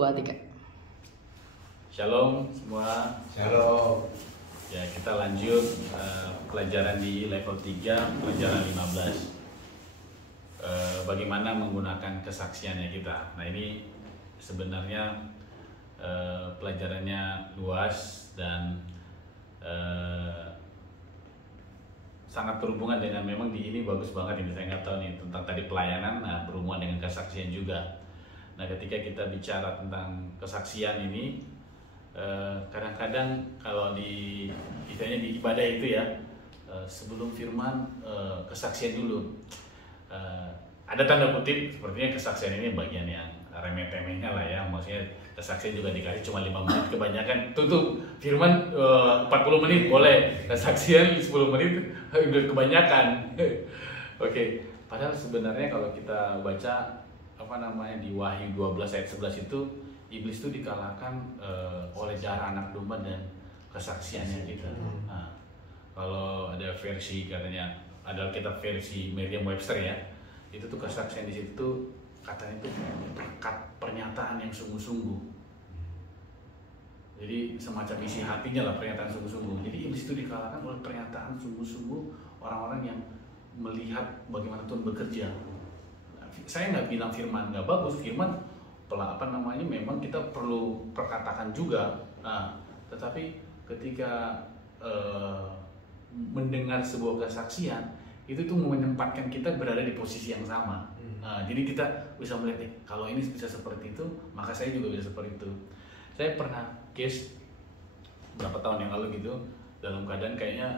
2, 3. Shalom semua. Shalom. Ya, kita lanjut pelajaran di level 3, pelajaran 15. Bagaimana menggunakan kesaksiannya kita. Nah, ini sebenarnya pelajarannya luas dan sangat berhubungan dengan, memang di ini bagus banget ini, saya nggak tahu nih tentang tadi pelayanan, nah berhubungan dengan kesaksian juga. Nah, ketika kita bicara tentang kesaksian ini, kadang-kadang kalau di istilahnya di ibadah itu ya, sebelum firman kesaksian dulu. Ada tanda kutip, sepertinya kesaksian ini bagian yang remeh-temehnya lah ya, maksudnya kesaksian juga dikasih cuma 5 menit, kebanyakan tutup firman 40 menit boleh, kesaksian 10 menit udah kebanyakan. Oke, padahal sebenarnya kalau kita baca di Wahyu 12 ayat 11 itu, iblis itu dikalahkan oleh darah anak domba dan kesaksiannya kita. Nah, kalau ada versi katanya, ada kitab versi Merriam-Webster ya, itu tuh kesaksian di situ katanya itu berkat pernyataan yang sungguh-sungguh. Jadi semacam isi hatinya lah, pernyataan sungguh-sungguh. Jadi iblis itu dikalahkan oleh pernyataan sungguh-sungguh orang-orang yang melihat bagaimana Tuhan bekerja. Saya nggak bilang firman nggak bagus, firman memang kita perlu perkatakan juga. Nah, tetapi ketika mendengar sebuah kesaksian, itu tuh menempatkan kita berada di posisi yang sama. Nah, jadi kita bisa melihat kalau ini bisa seperti itu, maka saya juga bisa seperti itu. Saya pernah case berapa tahun yang lalu gitu, dalam keadaan kayaknya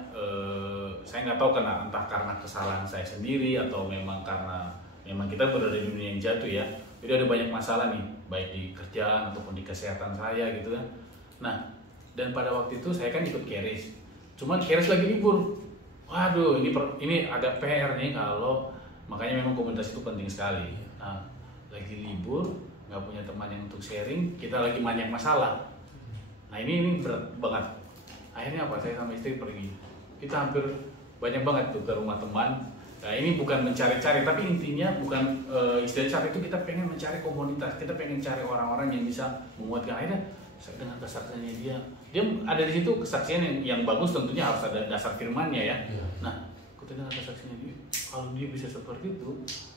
saya nggak tahu entah karena kesalahan saya sendiri atau memang karena memang kita berada di dunia yang jatuh ya. Jadi ada banyak masalah nih, baik di kerjaan ataupun di kesehatan saya gitu kan. Nah, dan pada waktu itu saya kan ikut keris. Cuman keris lagi libur. Waduh, ini agak PR nih, kalau makanya memang komunitas itu penting sekali. Nah, lagi libur, nggak punya teman yang untuk sharing, kita lagi banyak masalah. Nah, ini berat banget. Akhirnya apa? Saya sama istri pergi. Kita hampir banyak banget tuh ke rumah teman. Nah, ini bukan mencari-cari, tapi intinya bukan istilah cari itu, kita pengen mencari komunitas, kita pengen cari orang-orang yang bisa menguatkan. Akhirnya dengan kesaksiannya dia ada di situ, kesaksian yang bagus tentunya harus ada dasar firmannya ya. Nah, ketika dengan kesaksiannya dia, kalau dia bisa seperti itu,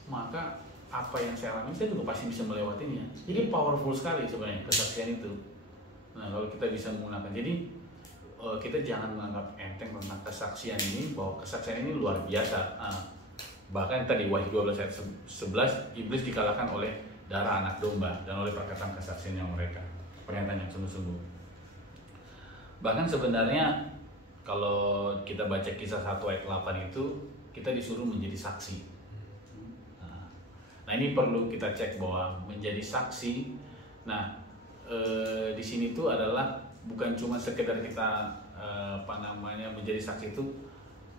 maka apa yang saya alami saya juga pasti bisa melewatinya. Jadi powerful sekali sebenarnya kesaksian itu. Nah, kalau kita bisa menggunakan, jadi kita jangan menganggap enteng tentang kesaksian ini, bahwa kesaksian ini luar biasa. Nah, bahkan tadi Wahyu 12 ayat 11, iblis dikalahkan oleh darah anak domba dan oleh perkataan kesaksian yang mereka, pernyataan yang sungguh-sungguh. Bahkan sebenarnya kalau kita baca Kisah 1 ayat 8 itu, kita disuruh menjadi saksi. Nah, ini perlu kita cek bahwa menjadi saksi. Nah, di sini tuh adalah bukan cuma sekedar kita menjadi saksi, itu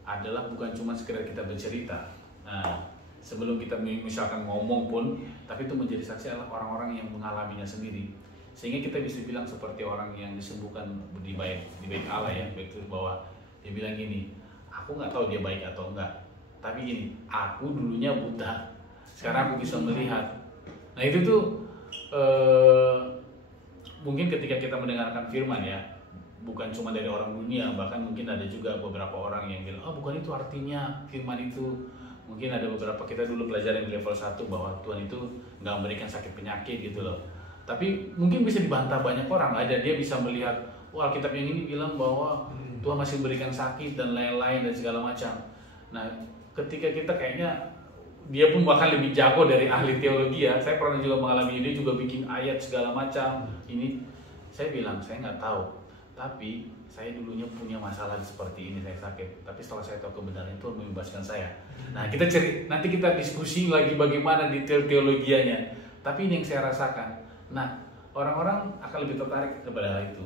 adalah bukan cuma sekedar kita bercerita. Nah, sebelum kita misalkan ngomong pun, tapi itu menjadi saksi adalah orang-orang yang mengalaminya sendiri. Sehingga kita bisa bilang seperti orang yang disembuhkan di bait Allah ya, itu bahwa dia bilang gini, aku nggak tahu dia baik atau enggak, tapi gini, aku dulunya buta, sekarang aku bisa melihat. Nah, itu tuh mungkin ketika kita mendengarkan firman ya, bukan cuma dari orang dunia, bahkan mungkin ada juga beberapa orang yang bilang, oh bukan itu artinya firman itu. Mungkin ada beberapa, kita dulu pelajaran di level 1 bahwa Tuhan itu nggak memberikan sakit penyakit gitu loh. Tapi mungkin bisa dibantah banyak orang, ada dia bisa melihat, wah Alkitab yang ini bilang bahwa Tuhan masih memberikan sakit dan lain-lain dan segala macam. Nah, ketika kita kayaknya, dia pun bahkan lebih jago dari ahli teologi ya. Saya pernah juga mengalami, dia juga bikin ayat segala macam. Ini saya bilang, saya nggak tahu. Tapi saya dulunya punya masalah seperti ini, saya sakit. Tapi setelah saya tahu kebenaran itu, membebaskan saya. Nah, nanti kita diskusi lagi bagaimana detail teologianya. Tapi ini yang saya rasakan. Nah, orang-orang akan lebih tertarik kepada hal itu.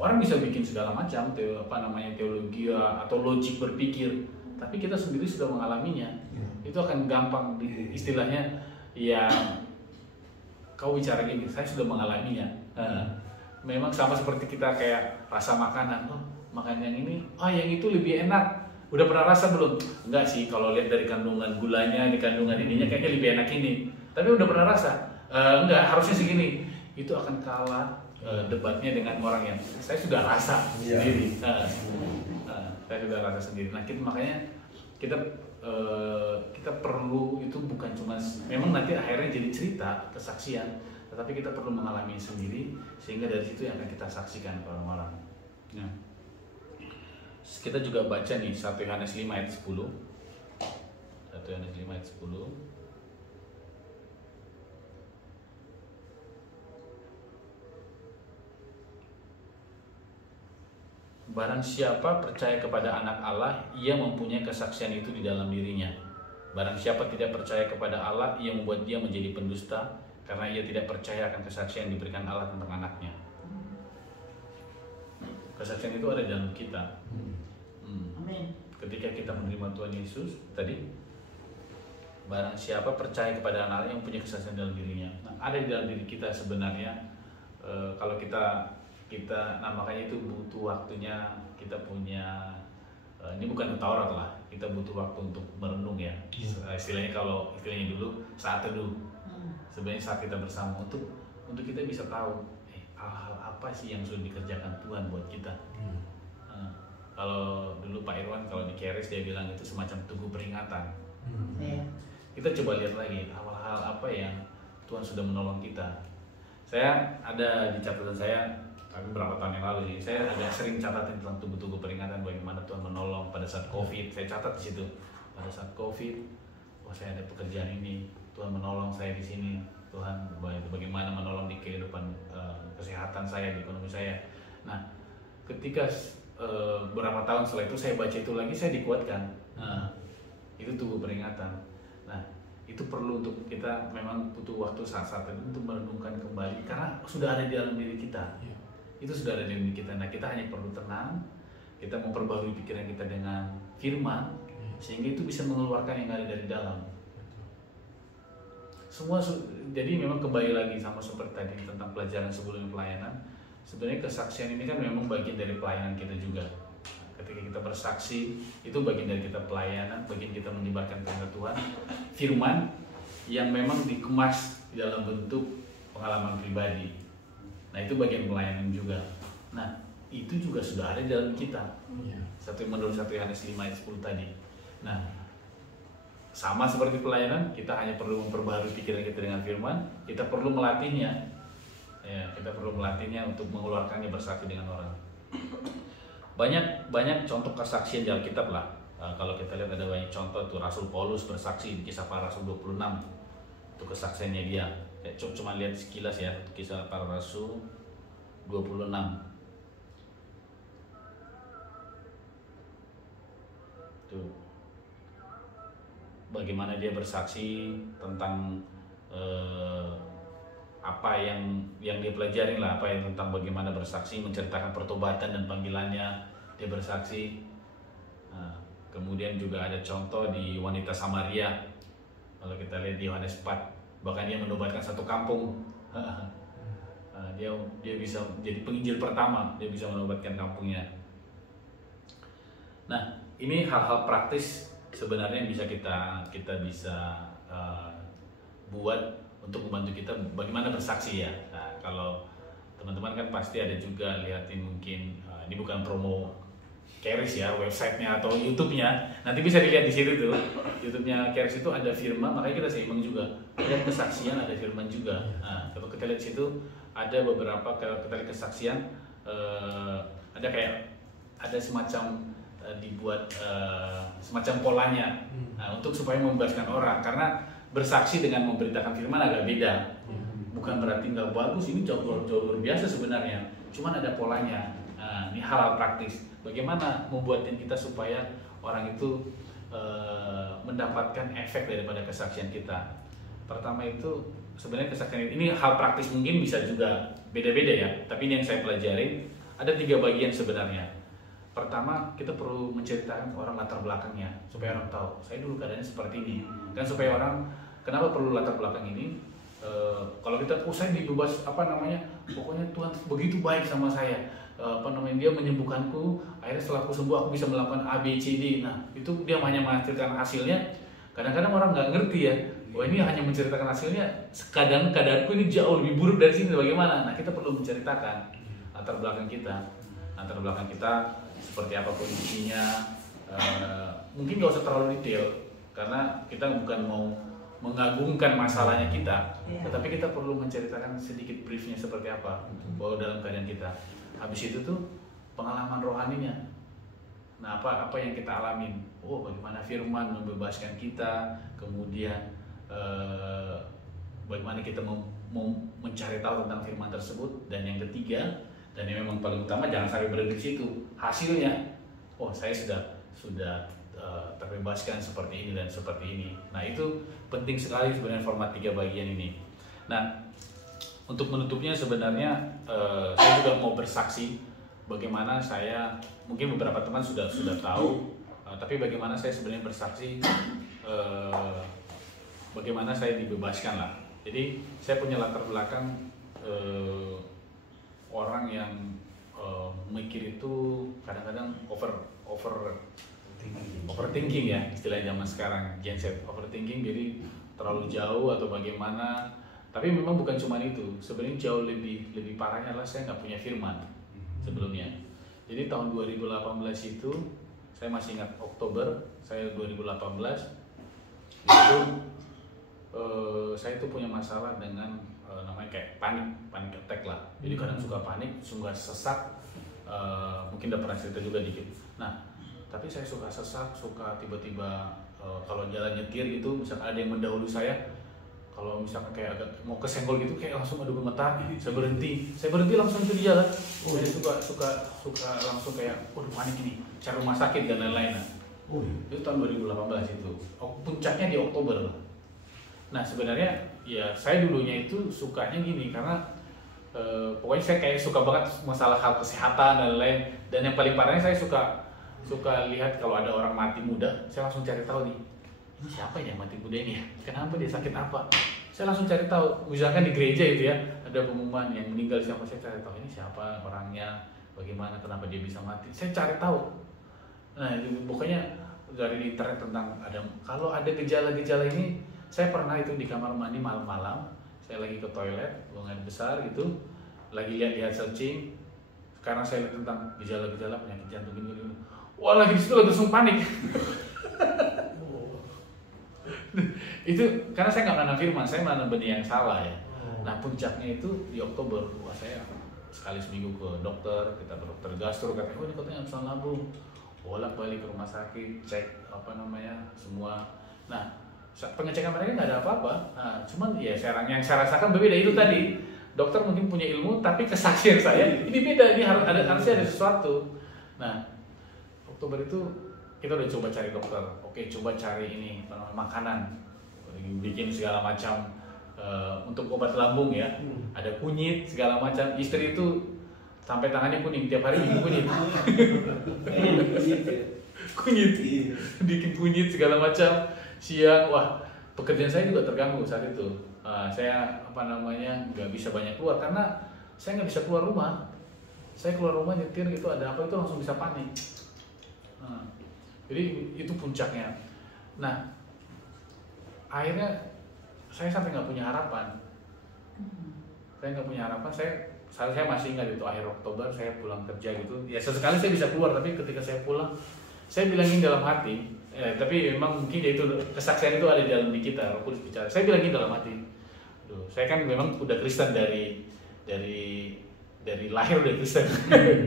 Orang bisa bikin segala macam teologi atau logik berpikir. Tapi kita sendiri sudah mengalaminya. Itu akan gampang, istilahnya ya, kau bicara gini, saya sudah mengalaminya. Memang sama seperti kita kayak rasa makanan, makan yang ini, yang itu lebih enak. Udah pernah rasa belum? Enggak sih, kalau lihat dari kandungan gulanya, di kandungan ininya kayaknya lebih enak ini. Tapi udah pernah rasa? Enggak, harusnya segini. itu akan kalah debatnya dengan orang yang saya sudah rasa sendiri. Saya sudah rasa sendiri. Nah, makanya kita perlu itu bukan cuma memang nanti akhirnya jadi cerita kesaksian, tetapi kita perlu mengalami sendiri sehingga dari situ yang akan kita saksikan ke orang-orang. Nah, kita juga baca nih 1 Yohanes 5 ayat 10. 1 Yohanes 5 ayat 10. Barang siapa percaya kepada Anak Allah, ia mempunyai kesaksian itu di dalam dirinya. Barang siapa tidak percaya kepada Allah, ia membuat dia menjadi pendusta, karena ia tidak percaya akan kesaksian yang diberikan Allah tentang anaknya. Kesaksian itu ada dalam kita. Amin. Ketika kita menerima Tuhan Yesus tadi, barang siapa percaya kepada Anak Allah, yang mempunyai kesaksian dalam dirinya. Nah, ada di dalam diri kita sebenarnya. Kalau kita nah makanya itu butuh waktunya, kita punya ini bukan Taurat lah, kita butuh waktu untuk merenung ya. Istilahnya dulu saat teduh. Sebenarnya saat kita bersama untuk kita bisa tahu hal-hal apa sih yang sudah dikerjakan Tuhan buat kita. Kalau dulu Pak Irwan kalau di Keris dia bilang itu semacam tugu peringatan. Kita coba lihat lagi hal-hal apa yang Tuhan sudah menolong kita. Saya ada di catatan saya, tapi berapa tahun yang lalu sih, saya ada sering catatin tentang tugu-tugu peringatan bagaimana Tuhan menolong pada saat COVID. Saya catat di situ pada saat COVID, saya ada pekerjaan ini, Tuhan menolong saya di sini, Tuhan bagaimana menolong di kehidupan kesehatan saya, di ekonomi saya. Nah, ketika beberapa tahun setelah itu saya baca itu lagi, saya dikuatkan. Itu tugu peringatan. Nah, itu perlu untuk kita memang butuh waktu saat-saat itu untuk merenungkan kembali karena sudah ada di dalam diri kita. Itu sudah ada di diri kita. Nah, kita hanya perlu tenang, kita memperbarui pikiran kita dengan firman, sehingga itu bisa mengeluarkan yang ada dari dalam. Semua jadi memang kembali lagi sama seperti tadi tentang pelajaran sebelum pelayanan. Sebenarnya kesaksian ini kan memang bagian dari pelayanan kita juga. Ketika kita bersaksi, itu bagian dari kita pelayanan, bagian kita menyebarkan kehendak Tuhan. Firman yang memang dikemas di dalam bentuk pengalaman pribadi. Nah, itu bagian pelayanan juga. Nah, itu juga sudah ada di dalam kita. Menurut 1 Yohanes 5 ayat 10 tadi. Nah, sama seperti pelayanan, kita hanya perlu memperbaharui pikiran kita dengan firman, kita perlu melatihnya. Kita perlu melatihnya untuk mengeluarkannya bersaksi dengan orang. Banyak contoh kesaksian di Alkitab lah. Kalau kita lihat ada banyak contoh tuh, Rasul Paulus bersaksi di Kisah Para Rasul 26. Itu kesaksiannya dia. Cuma lihat sekilas ya, Kisah Para Rasul 26. Tuh. Bagaimana dia bersaksi tentang apa yang dia pelajarin lah, apa yang tentang bagaimana bersaksi, menceritakan pertobatan dan panggilannya, dia bersaksi. Nah, kemudian juga ada contoh di wanita Samaria. Kalau kita lihat di Yohanes 4, bahkan dia menobatkan satu kampung. Dia bisa jadi penginjil pertama, dia bisa menobatkan kampungnya. Nah, ini hal-hal praktis sebenarnya yang bisa kita bisa buat untuk membantu kita bagaimana bersaksi ya. Nah, kalau teman-teman kan pasti ada juga lihatin mungkin ini bukan promo Keris ya, websitenya atau YouTube-nya. Nanti bisa dilihat di situ tuh. YouTube-nya Keris itu ada firman, makanya kita seimbang juga. Ada kesaksian, ada firman juga. Nah, kalau kita lihat situ ada beberapa kalau kita lihat kesaksian ada semacam dibuat semacam polanya. Nah, untuk supaya membebaskan orang karena bersaksi dengan memberitakan firman agak beda. Bukan berarti nggak bagus, ini jauh luar biasa sebenarnya. Cuman ada polanya. Nah, ini hal-hal praktis. Bagaimana membuatnya kita supaya orang itu mendapatkan efek daripada kesaksian kita. Pertama itu sebenarnya kesaksian ini hal praktis mungkin bisa juga beda-beda ya. Tapi ini yang saya pelajari ada 3 bagian sebenarnya. Pertama, kita perlu menceritakan orang latar belakangnya supaya orang tahu saya dulu keadaannya seperti ini. Dan supaya orang kenapa perlu latar belakang ini? Kalau kita saya dibebas pokoknya Tuhan begitu baik sama saya. Dia menyembuhkanku, akhirnya setelah aku sembuh aku bisa melakukan A, B, C, D. Nah, itu dia hanya menceritakan hasilnya. Kadang-kadang orang nggak ngerti ya. oh ini hanya menceritakan hasilnya, kadang keadaanku ini jauh lebih buruk dari sini, bagaimana? Nah kita perlu menceritakan latar belakang kita seperti apa kondisinya. Mungkin nggak usah terlalu detail karena kita bukan mau mengagungkan masalahnya kita, tetapi kita perlu menceritakan sedikit briefnya seperti apa bahwa dalam keadaan kita. Habis itu tuh pengalaman rohaninya. Nah apa yang kita alamin? Oh bagaimana Firman membebaskan kita, kemudian bagaimana kita mau mencari tahu tentang firman tersebut, dan yang ketiga dan yang memang paling utama jangan sampai berhenti di situ, hasilnya. Oh saya sudah terbebaskan seperti ini dan seperti ini. Nah itu penting sekali sebenarnya format 3 bagian ini. Nah untuk menutupnya sebenarnya saya juga mau bersaksi bagaimana saya, mungkin beberapa teman sudah tahu, tapi bagaimana saya sebenarnya bersaksi bagaimana saya dibebaskan lah. Jadi saya punya latar belakang orang yang mikir itu kadang-kadang overthinking ya, istilah zaman sekarang Gen Z, overthinking, jadi terlalu jauh atau bagaimana. Tapi memang bukan cuma itu, sebenarnya jauh lebih parahnya adalah saya nggak punya firman sebelumnya. Jadi tahun 2018 itu saya masih ingat Oktober saya 2018 itu saya itu punya masalah dengan namanya kayak panik attack lah. Jadi kadang suka panik, suka sesak, mungkin udah pernah cerita juga dikit. Nah, tapi saya suka sesak, suka tiba-tiba kalau jalan nyetir gitu, misalkan ada yang mendahului saya, kalau misalkan kayak agak mau kesenggol gitu, kayak langsung adu gemetar, saya berhenti langsung itu di jalan. Saya suka langsung kayak, waduh panik ini, cari rumah sakit dan lain-lain. Itu tahun 2018 itu, puncaknya di Oktober lah. Nah sebenarnya ya saya dulunya itu sukanya gini karena pokoknya saya kayak suka banget masalah hal kesehatan dan lain-lain. Dan yang paling parahnya saya suka lihat kalau ada orang mati muda, saya langsung cari tahu nih, ini siapa yang mati muda ini ya? Kenapa dia sakit apa? Saya langsung cari tahu. Misalkan di gereja itu ya ada pengumuman yang meninggal siapa, saya cari tahu ini siapa orangnya, bagaimana, kenapa dia bisa mati. Saya cari tahu. Nah pokoknya dari internet tentang kalau ada gejala-gejala ini. Saya pernah itu di kamar mandi malam-malam, saya lagi ke toilet, buang air besar gitu, lagi lihat searching, karena saya lihat tentang gejala-gejala penyakit jantung ini. Wah lagi di situ langsung panik. Itu karena saya nggak menanam firman, saya menanam benih yang salah ya. Nah puncaknya itu di Oktober, wah saya sekali seminggu ke dokter, kita ke dokter gastro, katanya, oh ini katanya asam lambung, bolak-balik ke rumah sakit, cek semua. Nah pengecekan mereka nggak ada apa-apa, cuman ya yang saya rasakan berbeda itu tadi. Dokter mungkin punya ilmu, tapi kesaksian saya ini beda, ini harusnya ada sesuatu. Nah Oktober itu kita udah coba cari dokter, oke coba cari ini makanan, bikin segala macam untuk obat lambung ya, ada kunyit segala macam. Istri itu sampai tangannya kuning, tiap hari bikin kunyit. Kunyit, bikin kunyit segala macam. Siang, wah pekerjaan saya juga terganggu saat itu. Saya nggak bisa banyak keluar karena saya nggak bisa keluar rumah. Saya keluar rumah nyetir gitu, ada apa itu langsung bisa panik. Jadi itu puncaknya. Nah akhirnya saya sampai nggak punya harapan. Saya masih ingat itu akhir Oktober saya pulang kerja gitu. Ya sesekali saya bisa keluar, tapi ketika saya pulang saya bilangin dalam hati. Tapi memang mungkin itu kesaksian itu ada di dalam diri kita, Roh Kudus bicara. Saya bilangin dalam hati, saya kan memang udah Kristen dari lahir udah Kristen.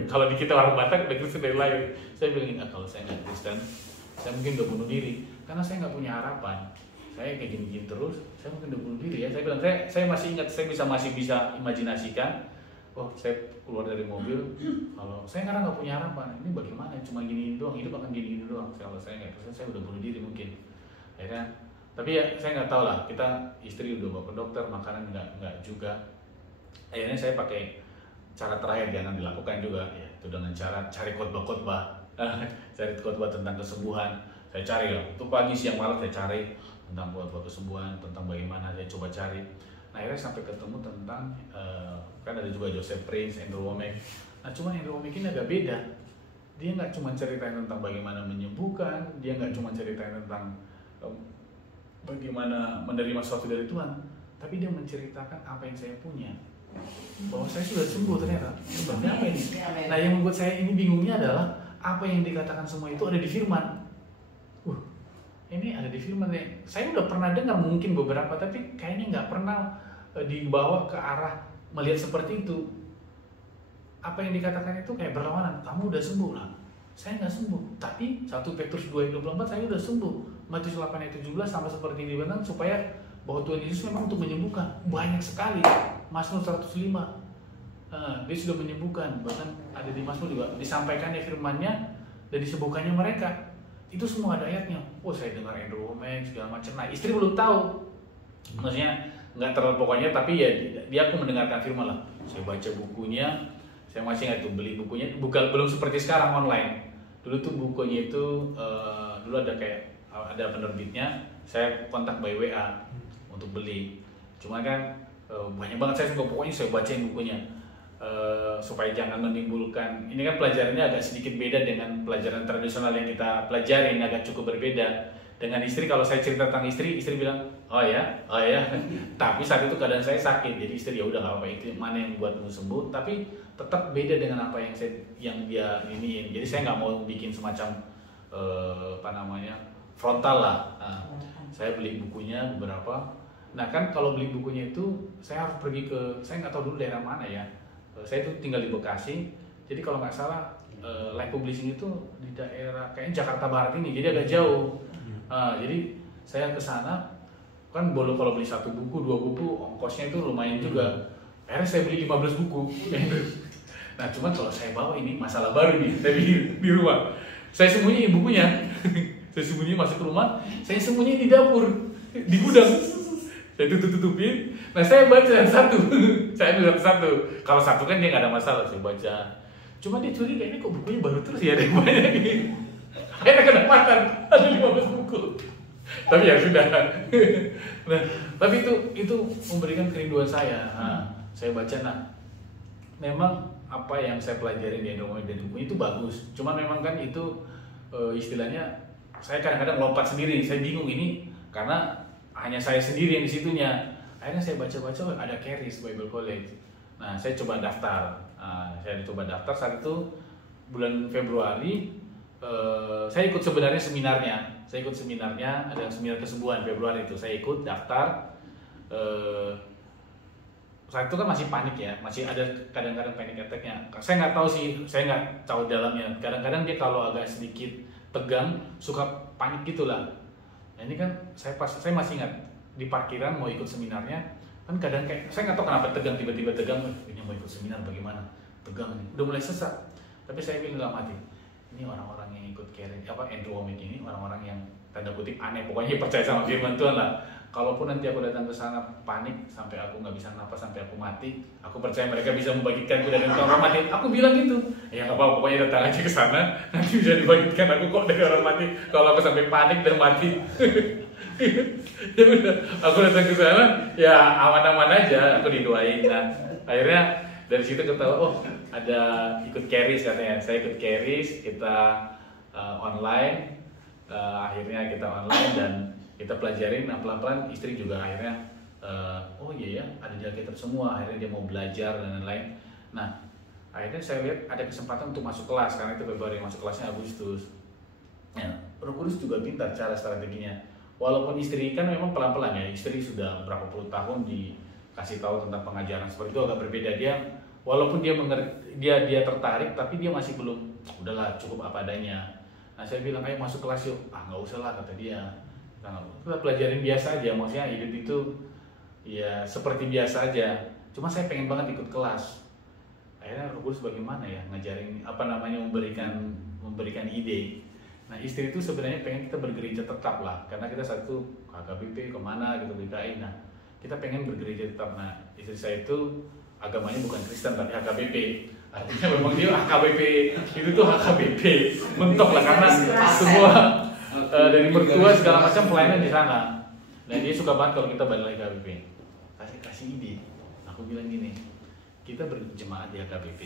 Kalau di kita orang Batak udah Kristen dari lahir. Saya bilangin, kalau saya nggak Kristen, saya mungkin udah bunuh diri, karena saya nggak punya harapan. Saya kayak gini-gini terus, saya mungkin udah bunuh diri ya. Saya bilang, saya masih ingat, saya masih bisa imajinasikan. Oh, saya keluar dari mobil, kalau saya karena nggak punya harapan, ini bagaimana? Cuma gini doang, hidup akan gini doang. Kalau saya nggak Kristen, saya udah bunuh diri mungkin. Ya kan? Tapi ya saya nggak tahu lah. Kita istri udah bawa ke dokter, makanan nggak juga. Akhirnya saya pakai cara terakhir jangan dilakukan juga, ya itu dengan cara cari khotbah-khotbah, cari khotbah tentang kesembuhan. Saya cari lah, itu pagi siang malam saya cari tentang khotbah kesembuhan, tentang bagaimana saya coba cari. Nah akhirnya sampai ketemu tentang kan ada juga Joseph Prince, Andrew Wommack. Nah cuma Andrew Wommack ini agak beda. Dia nggak cuma ceritain tentang bagaimana menyembuhkan, dia nggak cuma ceritain tentang bagaimana menerima sesuatu dari Tuhan, tapi dia menceritakan apa yang saya punya, bahwa saya sudah sembuh ternyata. Sebenarnya apa ini? Nah, yang membuat saya ini bingungnya adalah apa yang dikatakan semua itu ada di firman. Ini ada di firman ya. Saya udah pernah dengar mungkin beberapa, tapi kayaknya nggak pernah dibawa ke arah melihat seperti itu. Apa yang dikatakan itu kayak berlawanan. Kamu udah sembuh lah, saya nggak sembuh. Tapi 1 Petrus 2:24 saya udah sembuh. Matius 8:17 sama seperti di Bentang, supaya bahwa Tuhan Yesus memang untuk menyembuhkan. Banyak sekali. Mazmur 105 dia sudah menyembuhkan. Bahkan ada di Mazmur juga disampaikannya firman-Nya dan disembuhkannya mereka. Itu semua ada ayatnya. Oh, saya dengar Andrew Wommack segala macam. Nah, istri belum tahu. Maksudnya nggak terlalu pokoknya, tapi ya dia aku mendengarkan firman lah. Saya baca bukunya. Saya masih ingat tuh beli bukunya, belum seperti sekarang online. Dulu tuh bukunya itu dulu ada kayak ada penerbitnya, saya kontak by WA untuk beli. Cuma kan banyak banget saya suka, pokoknya saya bacain bukunya supaya jangan menimbulkan. Ini kan pelajarannya agak sedikit beda dengan pelajaran tradisional yang kita pelajarin, agak cukup berbeda. Dengan istri, kalau saya cerita tentang istri bilang, oh ya. Tapi saat itu keadaan saya sakit, jadi istri ya udah nggak apa-apa, itu mana yang buatmu sembuh. Tapi tetap beda dengan apa yang dia iniin. Jadi saya nggak mau bikin semacam frontal lah. Nah, saya beli bukunya beberapa. Nah kan kalau beli bukunya itu saya harus pergi ke, saya nggak tahu dulu daerah mana ya. Saya itu tinggal di Bekasi. Jadi kalau nggak salah Live Publishing itu di daerah kayaknya Jakarta Barat ini, jadi agak jauh. Jadi saya ke sana kan kalau beli 1 buku, 2 buku ongkosnya itu lumayan juga. Akhirnya saya beli 15 buku. Nah, cuman kalau saya bawa ini masalah baru nih, saya di rumah. Saya sembunyiin bukunya. Saya sembunyiin masuk ke rumah, saya sembunyiin di dapur, di gudang. Saya tutupin. Nah, saya baca satu. Saya ambil satu. Kalau satu kan dia nggak ada masalah, saya baca. Cuma dia curiga, ini kok bukunya baru terus ya, ada yang banyak ini. Akhirnya kedapatan, ada 15 buku. Tapi ya sudah. Nah, tapi itu memberikan kerinduan saya. Saya baca, memang apa yang saya pelajari di Indonesia dan buku itu bagus. Cuma memang kan itu istilahnya saya kadang-kadang lompat sendiri. Saya bingung ini karena hanya saya sendiri yang di situnya. Akhirnya saya baca-baca ada Charis Bible College. Nah, saya coba daftar. Saya coba daftar saat itu bulan Februari. Saya ikut sebenarnya seminarnya. Ada seminar kesembuhan Februari itu. Saya ikut daftar. Saat itu kan masih panik ya, masih ada kadang-kadang panic attack-nya. Saya nggak tahu sih, saya nggak tahu dalamnya. Kadang-kadang dia kalau agak sedikit tegang, suka panik gitulah. Nah, ini kan saya masih ingat di parkiran mau ikut seminarnya, kan kadang kayak saya nggak tahu kenapa tegang, tiba-tiba tegang. Ini mau ikut seminar bagaimana? Tegang, udah mulai sesak. Tapi saya bilang dalam hati, ini orang-orang yang ikut Andrew Wommack ini orang-orang yang tanda kutip aneh, pokoknya percaya sama firman Tuhan lah. Kalaupun nanti aku datang ke sana panik sampai aku nggak bisa napas sampai aku mati, aku percaya mereka bisa membagikanku dari orang mati. Aku bilang gitu. Ya nggak apa-apa, pokoknya datang aja ke sana, nanti bisa dibagikan aku kok dari orang mati. Kalau aku sampai panik dan mati, ya udah, aku datang ke sana, ya aman-aman aja, aku didoain. Nah, akhirnya dari situ ketawa, oh ada ikut Charis katanya. Saya ikut Charis, kita online. Akhirnya kita online dan kita pelajarin. Nah, pelan-pelan istri juga akhirnya oh iya ya, ada di Alkitab semua. Akhirnya dia mau belajar dan lain-lain. Nah, akhirnya saya lihat ada kesempatan untuk masuk kelas, karena itu Februari, masuk kelasnya Agustus. Ya, Roh Kudus juga pintar cara strateginya. Walaupun istri kan memang pelan-pelan ya, istri sudah berapa puluh tahun dikasih tahu tentang pengajaran seperti itu, agak berbeda. Dia walaupun dia dia tertarik, tapi dia masih belum, udahlah cukup apa adanya. Nah, saya bilang ayo masuk kelas yuk. Nggak usah lah, kata dia. Kita pelajarin biasa aja, maksudnya hidup itu ya seperti biasa aja. Cuma saya pengen banget ikut kelas. Akhirnya Roh Kudus bagaimana ya ngajarin memberikan ide. Nah, istri itu sebenarnya pengen kita bergereja tetap lah, karena kita satu HKBP kemana gitu beritahin. Nah, kita pengen bergereja tetap. Nah, istri saya itu agamanya bukan Kristen tapi HKBP. Artinya memang dia HKBP itu tuh HKBP mentok lah, karena semua dari mertua segala macam pelayanan di sana. Dan dia suka banget kalau kita balik lagi ke HKBP. Kasih ide. Aku bilang gini, kita berjemaat di HKBP,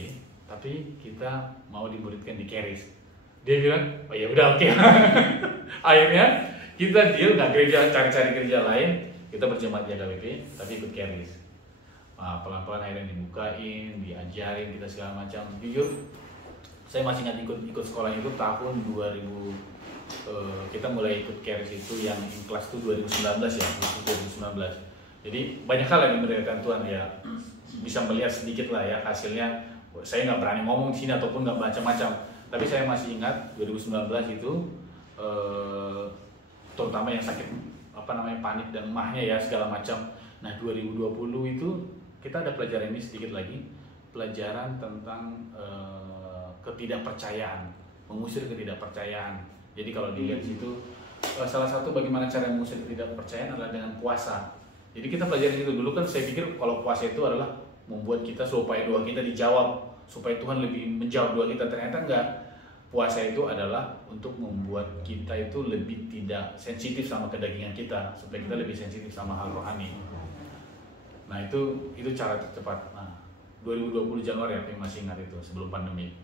tapi kita mau dimuridkan di Charis. Dia bilang, oh ya udah oke. Akhirnya Kita deal nggak gereja, cari-cari gereja lain, kita berjemaat di AKBP, tapi ikut Keris. Nah, pelan-pelan akhirnya dibukain, diajarin kita segala macam. Jujur, saya masih ingat ikut sekolah itu tahun 2000. Kita mulai ikut Keris itu yang in kelas itu 2019 ya, 2019. Jadi banyak hal yang diberitakan Tuhan ya, bisa melihat sedikit lah ya hasilnya. Saya nggak berani ngomong di sini ataupun nggak macam-macam, tapi saya masih ingat 2019 itu terutama yang sakit panik dan emahnya ya segala macam. Nah 2020 itu kita ada pelajaran ini sedikit lagi, pelajaran tentang ketidakpercayaan, mengusir ketidakpercayaan. Jadi kalau dilihat situ salah satu bagaimana cara mengusir ketidakpercayaan adalah dengan puasa. Jadi kita pelajari itu dulu kan, saya pikir kalau puasa itu adalah membuat kita supaya doa kita dijawab, supaya Tuhan lebih menjawab doa kita. Ternyata enggak. Puasa itu adalah untuk membuat kita itu lebih tidak sensitif sama kedagingan kita, supaya kita lebih sensitif sama hal rohani. Nah itu cara tercepat. Nah 2020 Januari aku masih ingat itu sebelum pandemi.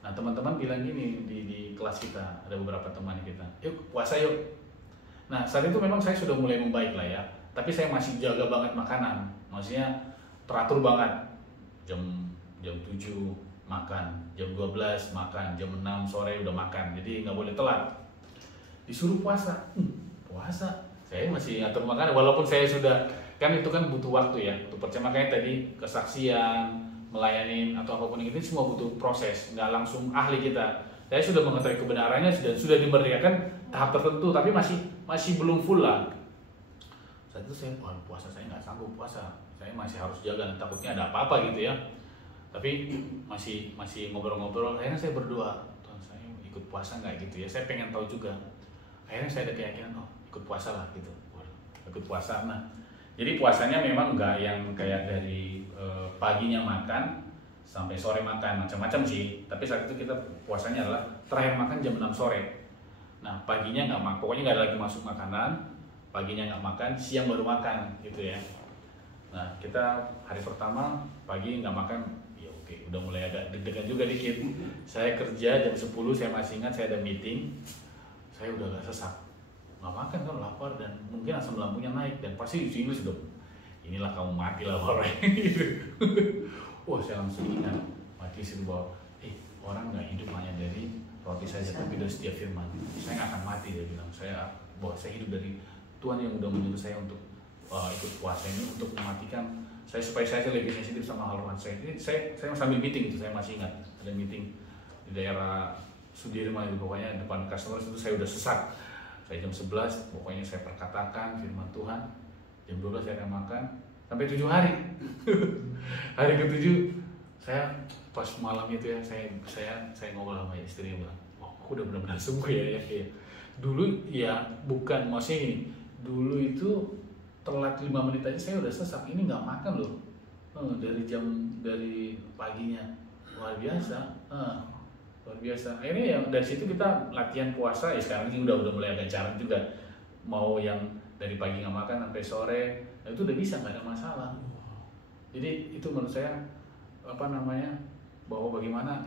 Nah teman-teman bilang gini di kelas kita, ada beberapa teman kita, yuk puasa yuk. Nah saat itu memang saya sudah mulai membaik lah ya, tapi saya masih jaga banget makanan, maksudnya teratur banget. Jam 7 makan, jam 12 makan, jam 6 sore udah makan, jadi nggak boleh telat. Disuruh puasa, puasa, saya masih atur makanan, walaupun saya sudah, kan itu kan butuh waktu ya, butuh percaya. Makanya tadi kesaksian, melayani atau apapun itu semua butuh proses, nggak langsung ahli kita. Saya sudah mengetahui kebenarannya, sudah diberdayakan tahap tertentu, tapi masih belum full lah. Saat itu saya puasa, saya nggak sanggup puasa, saya masih harus jaga, takutnya ada apa-apa gitu ya. Tapi masih ngobrol-ngobrol, akhirnya saya berdoa, Tuhan saya ikut puasa nggak gitu ya, saya pengen tahu juga. Akhirnya saya ada keyakinan, ikut puasa lah gitu, ikut puasa. Nah jadi puasanya memang nggak yang kayak dari paginya makan sampai sore makan, macam-macam sih. Tapi saat itu kita puasanya adalah terakhir makan jam 6 sore. Nah paginya nggak makan, pokoknya nggak ada lagi masuk makanan. Paginya nggak makan, siang baru makan gitu ya. Nah kita hari pertama pagi nggak makan, ya oke, udah mulai agak deg-degan juga dikit. Saya kerja jam 10, saya masih ingat saya ada meeting, saya udah agak sesak, nggak makan kan lapar dan mungkin asam lambungnya naik dan pasti di sini sudah, inilah kamu mati lah orang gitu. Wah saya langsung ingat mati sih bahwa orang nggak hidup hanya dari roti saja tapi dari setiap firman. Saya nggak akan mati, dia bilang. Bahwa saya hidup dari Tuhan yang udah menyuruh saya untuk ikut puasa ini, untuk mematikan saya supaya saya lebih sensitif sama hal rohani saya. Ini saya sambil meeting itu, saya masih ingat ada meeting di daerah Sudirman itu, pokoknya depan customer itu saya udah sesak. Saya jam 11 pokoknya saya perkatakan firman Tuhan, jam 12 saya akan makan sampai 7 hari. Hari ke-7 saya pas malam itu ya, saya ngobrol sama istri, bilang, aku udah benar-benar sembuh ya. Dulu ya bukan maksudnya ini, dulu itu telat 5 menit aja saya udah sesak, ini nggak makan loh. Dari paginya luar biasa. Luar biasa. Akhirnya ya dari situ kita latihan puasa ya, sekarang sih udah mulai agak jarang juga. Mau yang dari pagi nggak makan sampai sore, nah itu udah bisa, nggak ada masalah. Jadi itu menurut saya bahwa bagaimana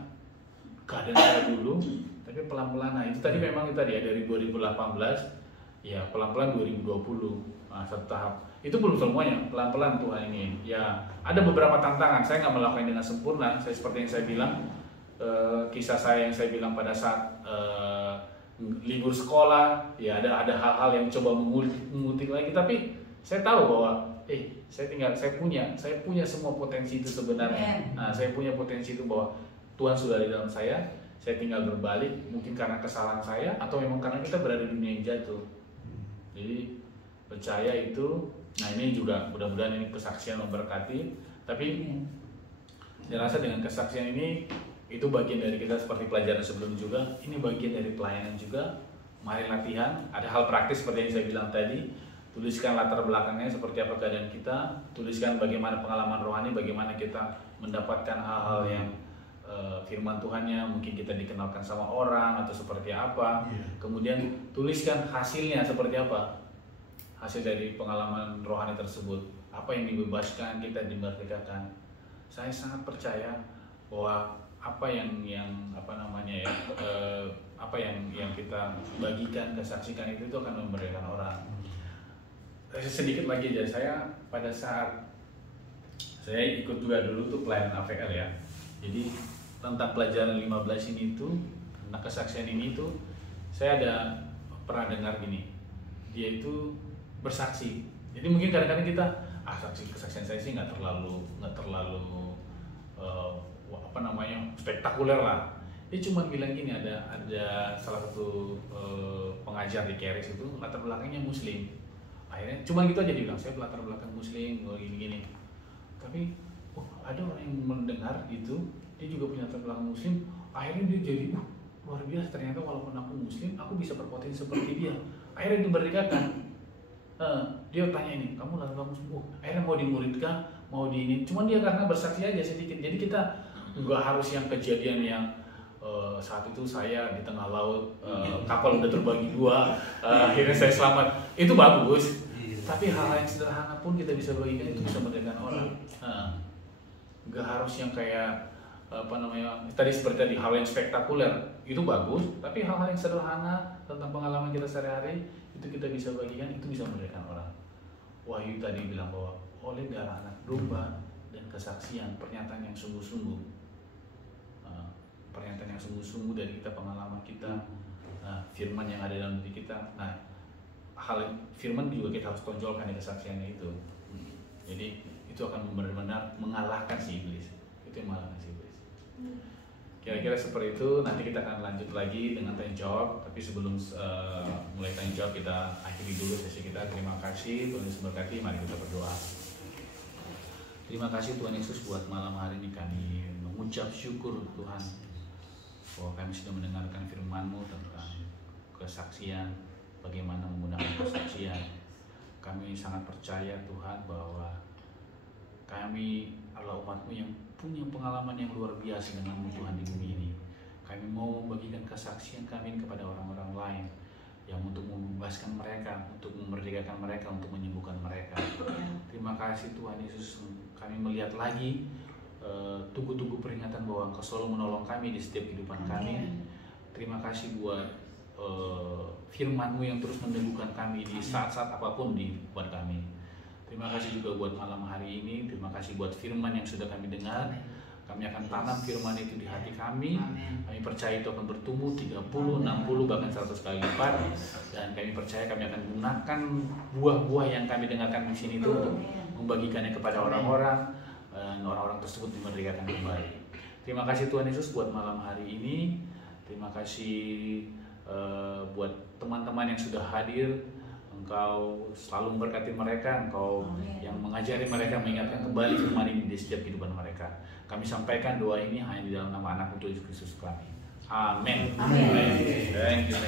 keadaan saya dulu, tapi pelan-pelan. Nah itu tadi memang itu tadi ya, dari 2018 ya pelan-pelan 2020. Nah, satu tahap itu belum semuanya, pelan-pelan Tuhan ini ya ada beberapa tantangan. Saya nggak melakukan dengan sempurna. Saya seperti yang saya bilang, kisah saya yang saya bilang pada saat libur sekolah ya, ada hal-hal yang coba mengutik lagi, tapi saya tahu bahwa saya punya semua potensi itu sebenarnya. Nah, saya punya potensi itu bahwa Tuhan sudah di dalam saya tinggal berbalik, mungkin karena kesalahan saya atau memang karena kita berada di dunia yang jatuh. Jadi percaya itu. Nah ini juga mudah-mudahan ini kesaksian memberkati, tapi saya rasa dengan kesaksian ini itu bagian dari kita seperti pelajaran sebelum juga, ini bagian dari pelayanan juga. Mari latihan, ada hal praktis seperti yang saya bilang tadi. Tuliskan latar belakangnya seperti apa keadaan kita, tuliskan bagaimana pengalaman rohani, bagaimana kita mendapatkan hal-hal yang firman Tuhannya, mungkin kita dikenalkan sama orang atau seperti apa. Kemudian tuliskan hasilnya seperti apa, hasil dari pengalaman rohani tersebut, apa yang dibebaskan, kita dimerdekakan. Saya sangat percaya bahwa apa yang apa namanya ya, apa yang kita bagikan, kesaksikan itu akan memberdayakan orang. Sedikit lagi aja, saya pada saat saya ikut juga dulu tuh pelayanan AVL ya. Jadi tentang pelajaran 15 ini tuh, tentang kesaksian ini tuh, saya ada pernah dengar gini, dia itu bersaksi. Jadi mungkin kadang-kadang kita kesaksian saya sih nggak terlalu apa namanya spektakuler lah. Dia cuma bilang gini, ada salah satu pengajar di Keris itu latar belakangnya Muslim. Akhirnya cuma gitu aja dia bilang, saya latar belakang Muslim, gini-gini. Tapi ada orang yang mendengar gitu, dia juga punya latar belakang Muslim. Akhirnya dia jadi luar biasa, ternyata walaupun aku Muslim, aku bisa berpotensi seperti dia. Akhirnya dimerdekakan. Dia tanya ini, kamu latar belakang Muslim? Akhirnya mau dimuridkah, mau di ini. Cuman dia karena bersaksi aja sedikit. Jadi kita nggak harus yang kejadian yang saat itu saya di tengah laut, kapal udah terbagi dua, akhirnya saya selamat. Itu bagus. Tapi hal yang sederhana pun kita bisa bagikan, itu bisa memerdekakan orang. Nggak harus yang kayak apa namanya tadi seperti tadi, hal yang spektakuler itu bagus, tapi hal-hal yang sederhana tentang pengalaman kita sehari-hari itu kita bisa bagikan, itu bisa memerdekakan orang. Wahyu tadi bilang bahwa oleh darah anak domba dan kesaksian, pernyataan yang sungguh-sungguh, pernyataan yang sungguh-sungguh dari kita, pengalaman kita, firman yang ada dalam diri kita. Nah, firman juga kita harus tonjolkan di kesaksiannya itu. Jadi itu akan benar-benar mengalahkan si iblis. Itu yang mengalahkan si iblis. Kira-kira seperti itu. Nanti kita akan lanjut lagi dengan tanya jawab. Tapi sebelum mulai tanya jawab, kita akhiri dulu sesi kita. Terima kasih, Tuhan Yesus berkati. Mari kita berdoa. Terima kasih Tuhan Yesus buat malam hari ini kami mengucap syukur Tuhan bahwa kami sudah mendengarkan firman-Mu tentang kesaksian, bagaimana menggunakan kesaksian. Kami sangat percaya Tuhan bahwa kami adalah umat-Mu yang punya pengalaman yang luar biasa dengan-Mu Tuhan di bumi ini. Kami mau membagikan kesaksian kami kepada orang-orang lain yang untuk membebaskan mereka, untuk memerdekakan mereka, untuk menyembuhkan mereka. Terima kasih Tuhan Yesus, kami melihat lagi tugu-tugu peringatan bahwa Engkau selalu menolong kami di setiap kehidupan kami. Terima kasih buat firman-Mu yang terus meneguhkan kami di saat-saat apapun buat kami. Terima kasih juga buat malam hari ini. Terima kasih buat firman yang sudah kami dengar. Kami akan tanam firman itu di hati kami. Kami percaya itu akan bertumbuh 30, 60, bahkan 100 kali lipat. Dan kami percaya kami akan gunakan buah-buah yang kami dengarkan di sini itu untuk membagikannya kepada orang-orang, dan orang-orang tersebut dimerdekakan kembali. Terima kasih Tuhan Yesus buat malam hari ini. Terima kasih buat teman-teman yang sudah hadir. Engkau selalu memberkati mereka, Engkau yang mengajari mereka, mengingatkan kembali firman ini di setiap kehidupan mereka. Kami sampaikan doa ini hanya di dalam nama anak Yesus Kristus kami. Amin. Amin. Thank you.